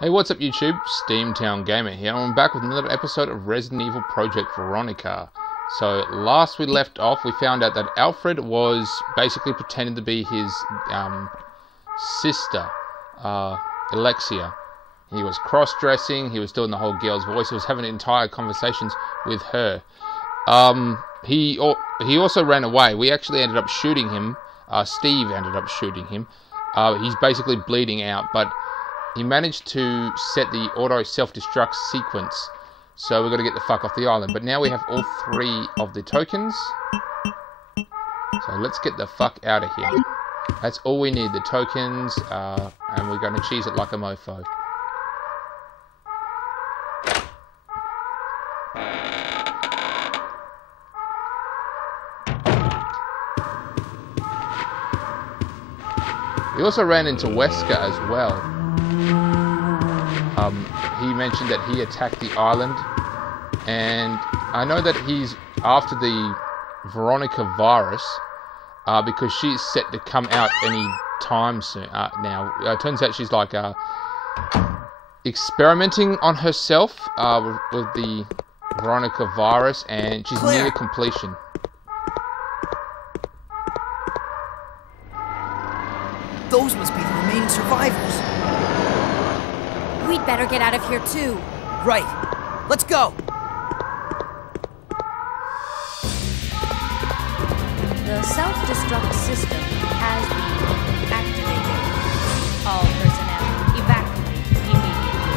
Hey, what's up YouTube? Steamtown Gamer here. I'm back with another episode of Resident Evil Project Veronica. So last we left off, we found out that Alfred was basically pretending to be his sister, Alexia. He was cross-dressing, he was doing the whole girl's voice, he was having entire conversations with her. He also ran away. We actually ended up shooting him. Steve ended up shooting him. He's basically bleeding out, but he managed to set the auto self-destruct sequence, so we're going to get the fuck off the island. But now we have all three of the tokens, so let's get the fuck out of here. That's all we need, the tokens, and we're going to cheese it like a mofo. We also ran into Wesker as well. He mentioned that he attacked the island, and I know that he's after the Veronica virus because she's set to come out any time soon. Now it turns out she's like experimenting on herself with the Veronica virus, and she's near completion. Those must be the remaining survivors. We'd better get out of here too. Right. Let's go. The self-destruct system has been activated. All personnel evacuate immediately.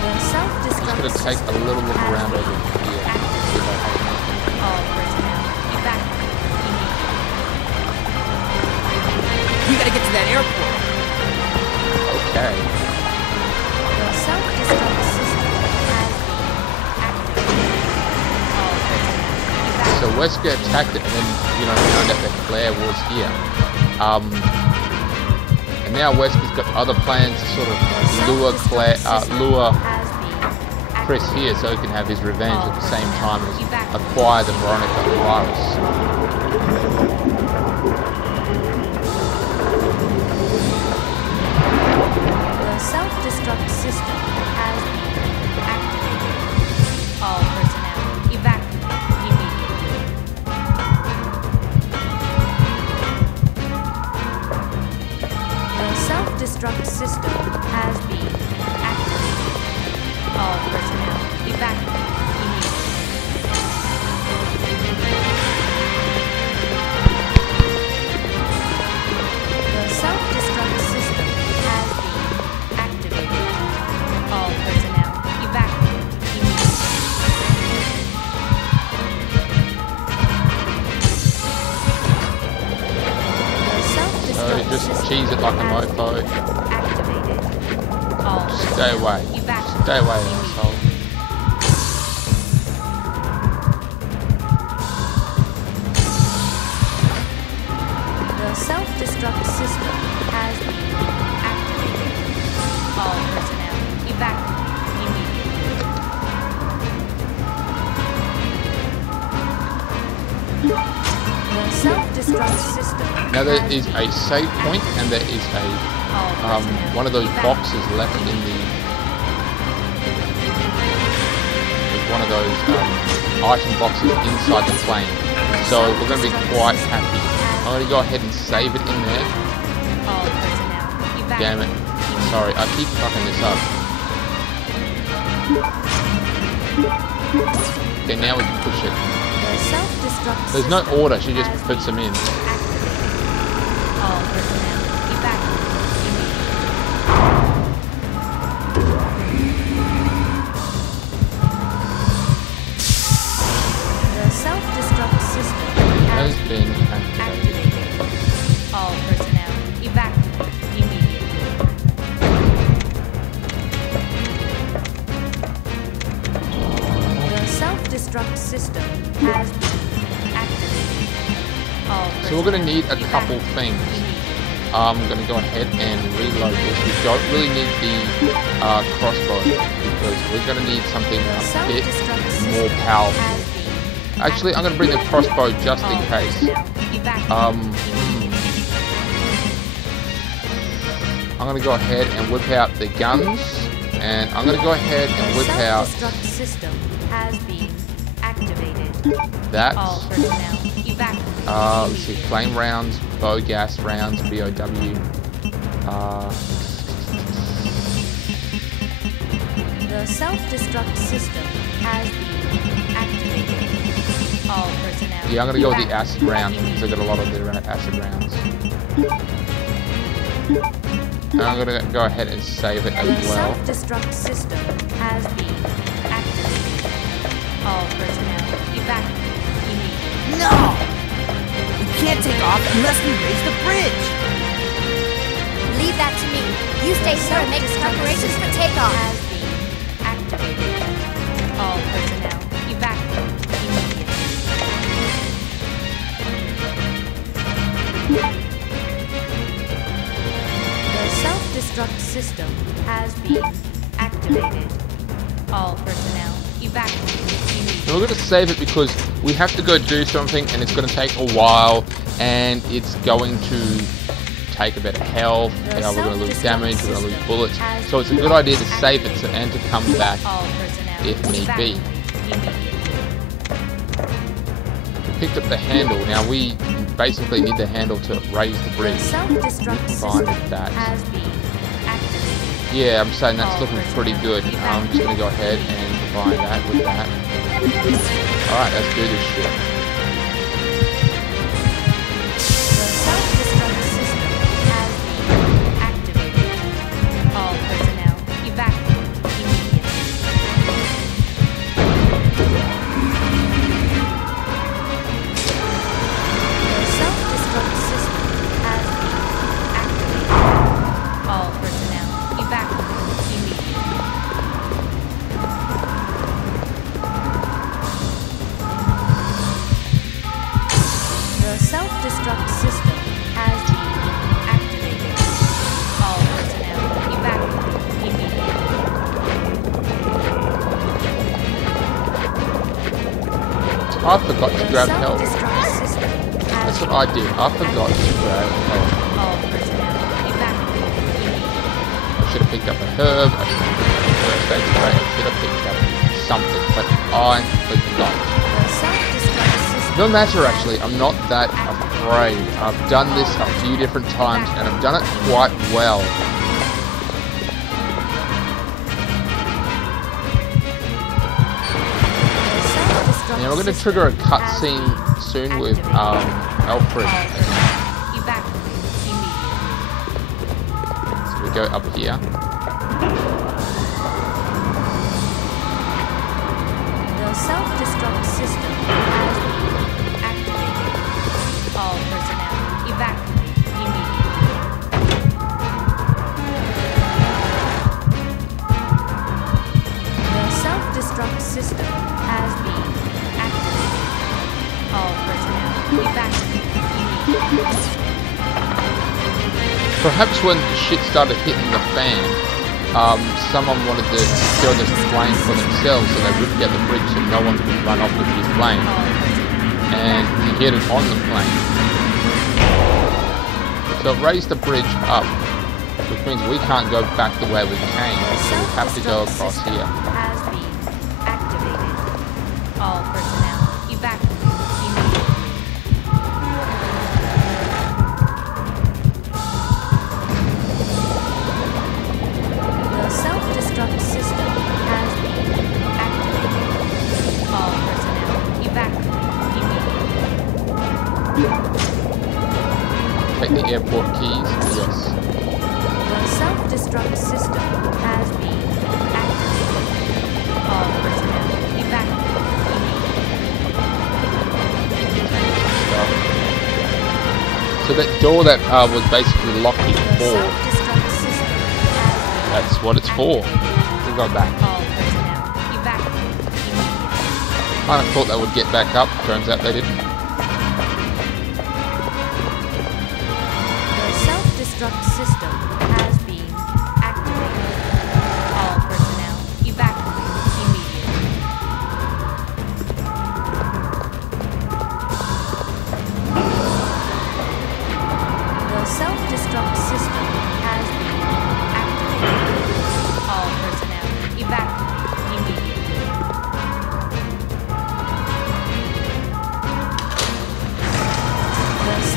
The self-destruct Just gonna take a little look around over here. All personnel evacuate immediately. We gotta get to that airport. Okay. The self-destruct system has been activated. All personnel So Wesker attacked it, and then found out that Claire was here. And now Wesker's got other plans to sort of lure Chris here, so he can have his revenge at the same time as acquire the Veronica virus. Self-destruct system has been activated. All personnel evacuate immediately. The self-destruct system has been activated. All personnel evacuate immediately. The self-destruct system has been activated. All personnel evacuate immediately. The self-destruct So just system cheese it like a has mofo. been activated. All Stay away. evacuate Stay away, immediately. asshole. The self-destruct system has been activated. All personnel evacuate immediately. The self-destruct system. Now there has is a save point, and there is a all personnel one of those evacuate. boxes left in the. There's one of those item boxes inside the plane, so we're going to be quite happy. I'm going to go ahead and save it in there. All personnel evacuate. Damn it! Sorry, I keep fucking this up. Okay, now we can push it. The self-destruct There's no system order; she just has puts them in. been activated. All personnel evacuate immediately. The self-destruct system Has has been been activated. activated. All personnel evacuate immediately. The self-destruct system has been activated. All So we're going to need a personnel couple evacuate things. immediately. I'm going to go ahead and reload this. We don't really need the crossbow because we're going to need something a bit Self-destruct more system powerful. has been Actually, I'm going to bring the crossbow just in all case. personnel evacuate. I'm going to go ahead and whip out the guns. And I'm going to go ahead and whip out... Self-destruct system has been activated. That. All personnel evacuate. Let's see, flame rounds, bow gas rounds, BOW. The self-destruct system has been activated. All personnel. Yeah, I'm gonna go with the acid rounds because I got a lot of the acid rounds. And I'm gonna go ahead and save it as The well. self-destruct system has been activated. All personnel evacuate immediately. No! We can't take off unless we raise the bridge. Leave that to me. You stay here and make preparations for takeoff. Has been activated. All personnel evacuate immediately. The self-destruct system has been activated. All personnel evacuate immediately. And we're gonna save it because we have to go do something and it's gonna take a while and it's going to take a bit of health, we're going to lose damage, we're going to lose bullets. So it's a good idea to save it and to come back if need be. We picked up the handle. Now we basically need the handle to raise the bridge. Fine with that. Yeah, I'm saying that's looking pretty good. I'm just going to go ahead and combine that with that. Alright, let's do this shit. Self-destruct system has been activated. All personnel evacuate immediately. I forgot to grab health. That's what I did. I forgot to grab health. All personnel evacuate immediately. I should have picked up a herb. I should have picked up a first aid spray. I should have picked up something, but I forgot. No matter, actually, I'm not that afraid. I've done this a few different times and I've done it quite well. Now we're going to trigger a cutscene soon with Alfred. So we go up here. The self-destruct system has been activated. All personnel evacuate immediately. The self-destruct system has been activated. All personnel evacuate immediately. Perhaps when shit started hitting the fan, someone wanted to steal this plane for themselves, so they ripped out the bridge so no one could run off with his plane. And he hit it on the plane. So it raised the bridge up, which means we can't go back the way we came, so we have to go across here. Has been activated. All personnel evacuate immediately. The self-destruct system has been activated. All personnel evacuate immediately. Take the airport keys, yes. The self-destruct system has been activated. All personnel evacuate immediately. So that door that was basically locked The before, self-destruct system has been that's what it's for. We got back. all personnel evacuate immediately. Kind of thought they would get back up, turns out they didn't. The self-destruct system has been activated. All personnel evacuate immediately. The self-destruct system has been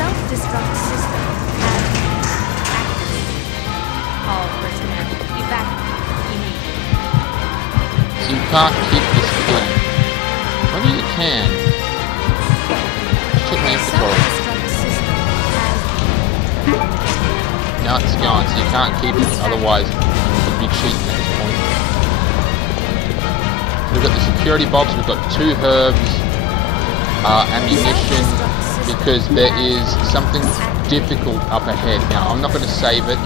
self-destruct system has been activated. All personnel evacuate immediately. So you can't keep this key. Maybe you can. Check my inventory. Self-destruct system has been activated. Now it's gone, so you can't keep it. Otherwise, you'd be cheating at this point. We've got the security box. We've got 2 herbs, ammunition, because there is something difficult up ahead. Now, I'm not going to save it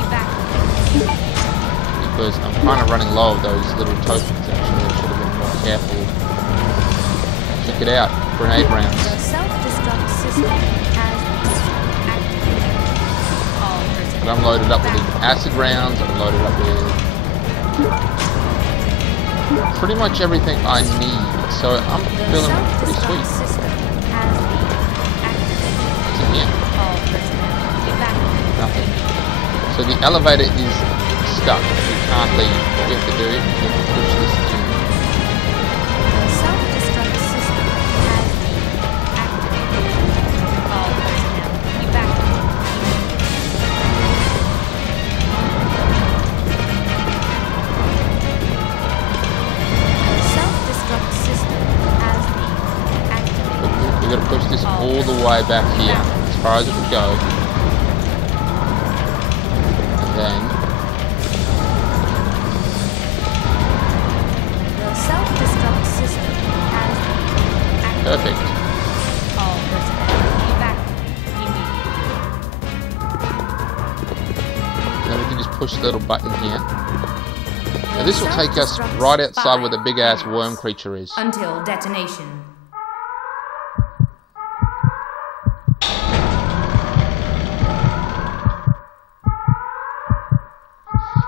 because I'm kind of running low of those little tokens. Actually, I should have been more careful. Check it out, grenade rounds. The self-destruct system has been activated. All personnel. But I'm loaded up with acid rounds. I'm loaded up with pretty much everything I need. So I'm feeling pretty sweet. System has been activated. What's in here? All personnel evacuate. Nothing. So the elevator is stuck. We can't leave. What we have to do is we have to push this in. The self-destruct system has been activated. All personnel evacuate. The self-destruct system has been activated. We've got to push this all the way back here, as far as it would go. And then The self-destruct system has been activated. perfect. All personnel evacuate immediately. And then we can just push the little button here. Now this will take us right outside where the big ass worm creature is. Until detonation.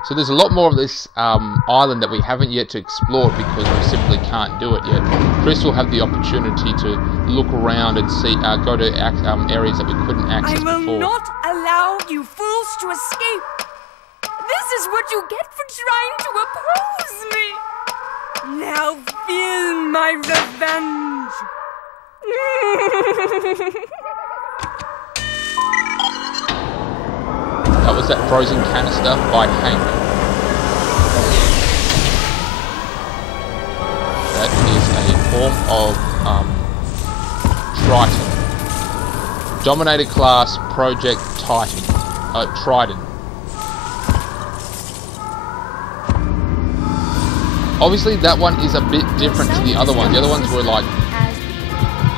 So there's a lot more of this island that we haven't yet to explore because we simply can't do it yet. Chris will have the opportunity to look around and see, go to areas that we couldn't access I will before. not allow you fools to escape. This is what you get for trying to oppose me. Now feel my revenge. That was that frozen canister by Hank. That is a form of Triton. Dominator class Project Titan. Trident. Obviously that one is a bit different to the other one. The other ones were like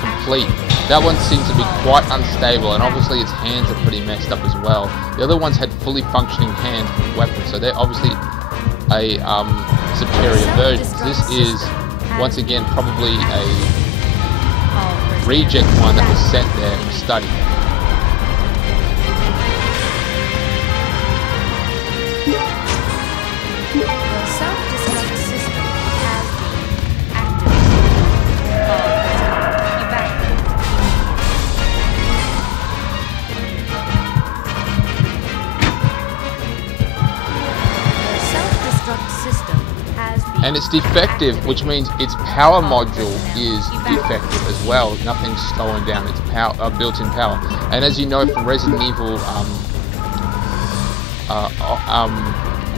complete. That one seems to be quite unstable, and obviously its hands are pretty messed up as well. The other ones had fully functioning hands with weapons, so they're obviously a superior version. This is, once again, probably a reject one that was sent there for study. The self-destruct system has been activated. All personnel evacuate. The self-destruct system has been And it's defective, which means its power module is defective as well. Nothing's slowing down its power, built-in power. And as you know from Resident Evil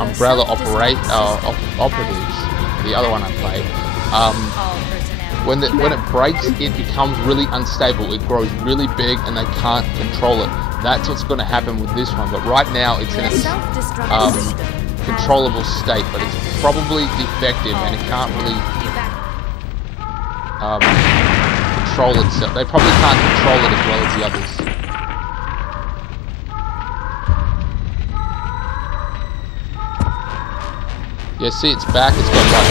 Umbrella Operatives, the other one I played, all personnel. when it breaks, it becomes really unstable. It grows really big, and they can't control it. That's what's going to happen with this one. But right now, it's in The a self-destruct system controllable state, but it's probably defective, and it can't really control itself. They probably can't control it as well as the others. Yeah, see its back, it's got like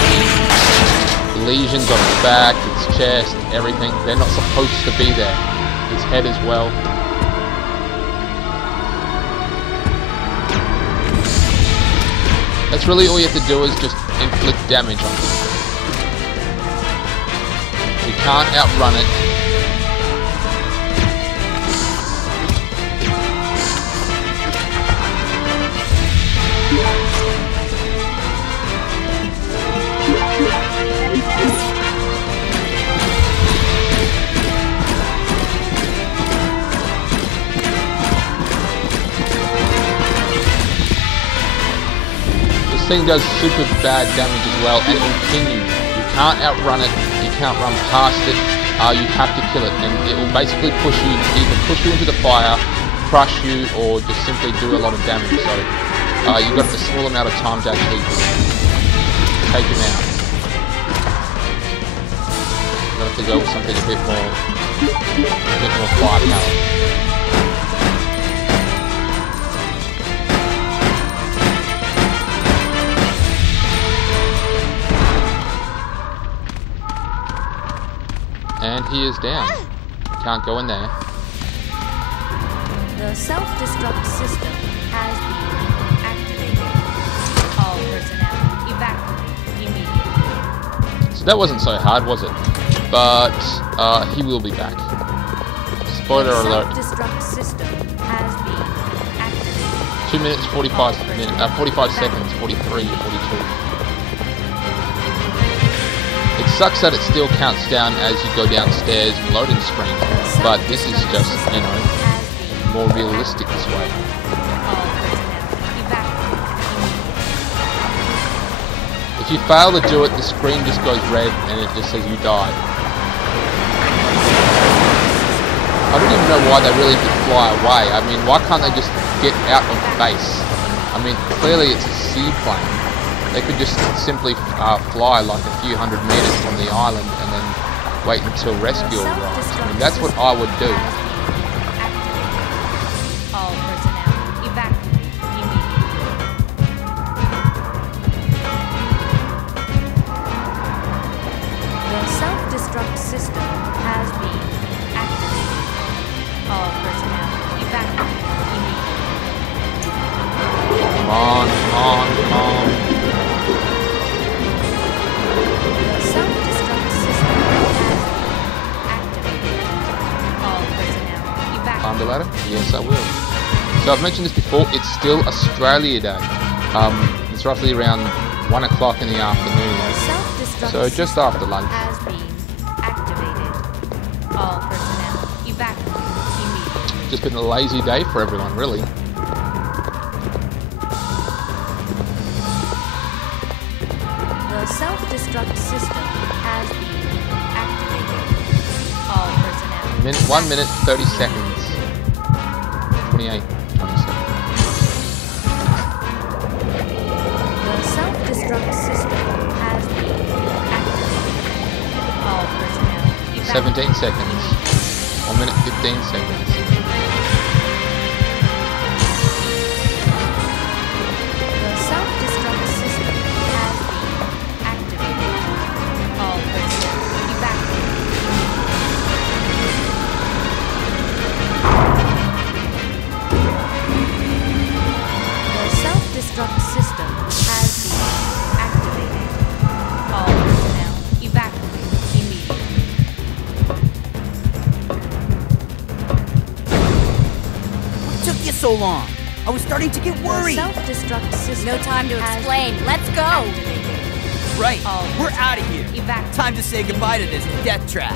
the lesions on its back, its chest, everything. They're not supposed to be there. Its head as well. That's really all you have to do is just inflict damage on it. You can't outrun it. thing does super bad damage as well, and it will pin you. You can't outrun it, you can't run past it, you have to kill it, and it will basically either push you into the fire, crush you, or just simply do a lot of damage. So you've got a small amount of time to actually take him out. You've got to go with something a bit more firepower. And he is down. Can't go in there. The self-destruct system has been activated. All personnel evacuate immediately. So that wasn't so hard, was it? But he will be back. Spoiler alert. The self-destruct system has been activated. 2 minutes, 45 seconds, 43, 42. It sucks that it still counts down as you go downstairs in loading screen, but this is just, you know, more realistic this way. If you fail to do it, the screen just goes red and it just says you died. I don't even know why they really did fly away. I mean, why can't they just get out of base? I mean, clearly it's a seaplane. They could just simply fly like a few hundred meters from the island and then wait until rescue arrives. I mean, that's what I would do. All personnel evacuate immediately. The self-destruct system has been activated. All personnel evacuate immediately. Come on, come on, come on. Climb the ladder? Yes, I will. So I've mentioned this before, it's still Australia Day. It's roughly around 1 o'clock in the afternoon. So just after lunch. Has been activated. All personnel evacuate immediately. Just been a lazy day for everyone, really. The self-destruct system has been activated. All personnel. 1 minute, 30 seconds. 28, 27. The self-destruct system has been activated. All personnel evacuate. 17 seconds. 1 minute, 15 seconds. The self-destruct system has been activated. All personnel evacuate. Self-destruct system has been activated. All personnel evacuate immediately. What took you so long? I was starting to get worried. The self-destruct system. No time to explain. Let's go. Activated. Right, All we're out of here. evacuate. Time to say goodbye to this death trap.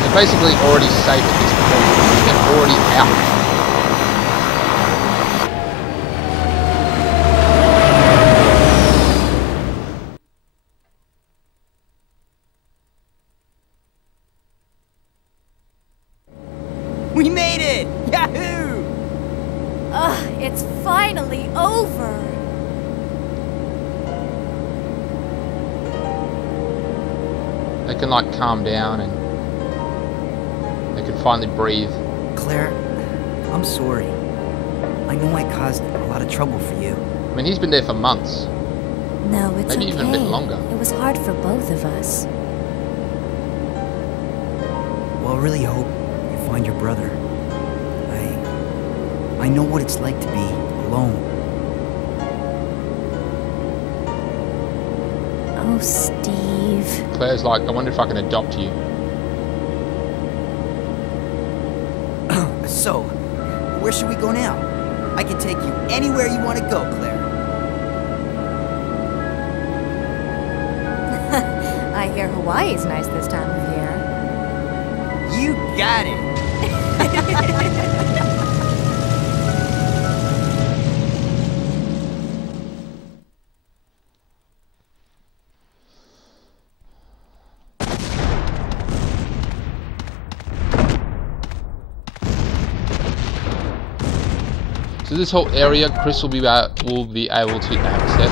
They're basically already safe at this point. They're already out. We made it! Yahoo! Ugh, it's finally over. They can like calm down and they can finally breathe. Claire, I'm sorry. I know I caused a lot of trouble for you. I mean, he's been there for months. No, it's Maybe okay. even a bit longer. It was hard for both of us. Well, I really hope you find your brother. I know what it's like to be alone. Oh, Steve. Claire's like, I wonder if I can adopt you. So, where should we go now? I can take you anywhere you want to go, Claire. I hear Hawaii's nice this time of year. You got it! So this whole area, Chris will be able to access.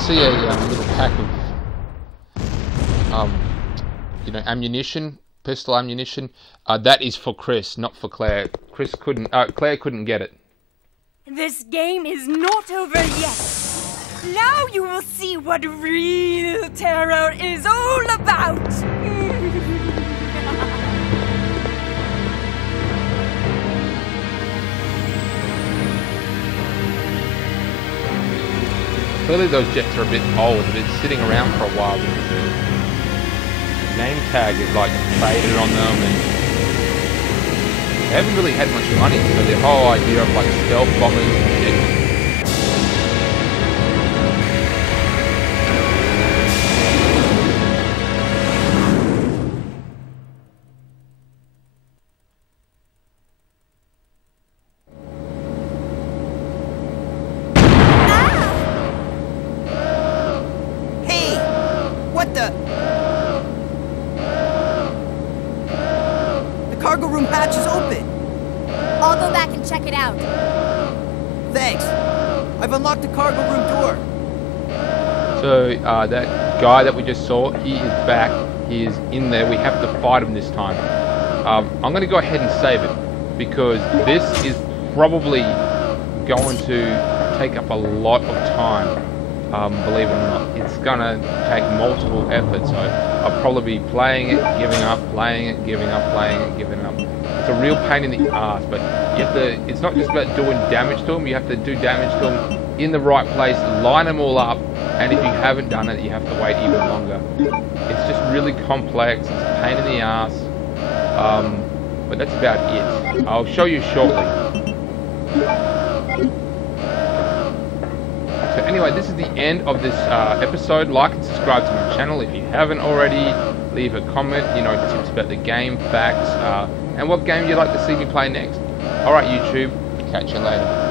See a little pack of, ammunition, pistol ammunition. That is for Chris, not for Claire. Claire couldn't get it. This game is not over yet. Now you will see what real terror is all about. Clearly those jets are a bit old. They've been sitting around for a while. The name tag is like faded on them, and they haven't really had much money, so the whole idea of like stealth bombers and shit. The cargo room hatch is open. I'll go back and check it out. Thanks. I've unlocked the cargo room door. So that guy that we just saw, he is back. He is in there. We have to fight him this time. I'm going to go ahead and save it because this is probably going to take up a lot of time. Believe it or not, it's gonna take multiple efforts. So I'll probably be playing it, giving up, playing it, giving up, playing it, giving up. It's a real pain in the ass, but you have to. It's not just about doing damage to them. You have to do damage to them in the right place, line them all up, and if you haven't done it, you have to wait even longer. It's just really complex. It's a pain in the ass, but that's about it. I'll show you shortly. So anyway, this is the end of this episode. Like and subscribe to my channel if you haven't already. Leave a comment, tips about the game, facts, and what game you'd like to see me play next. Alright YouTube, catch you later.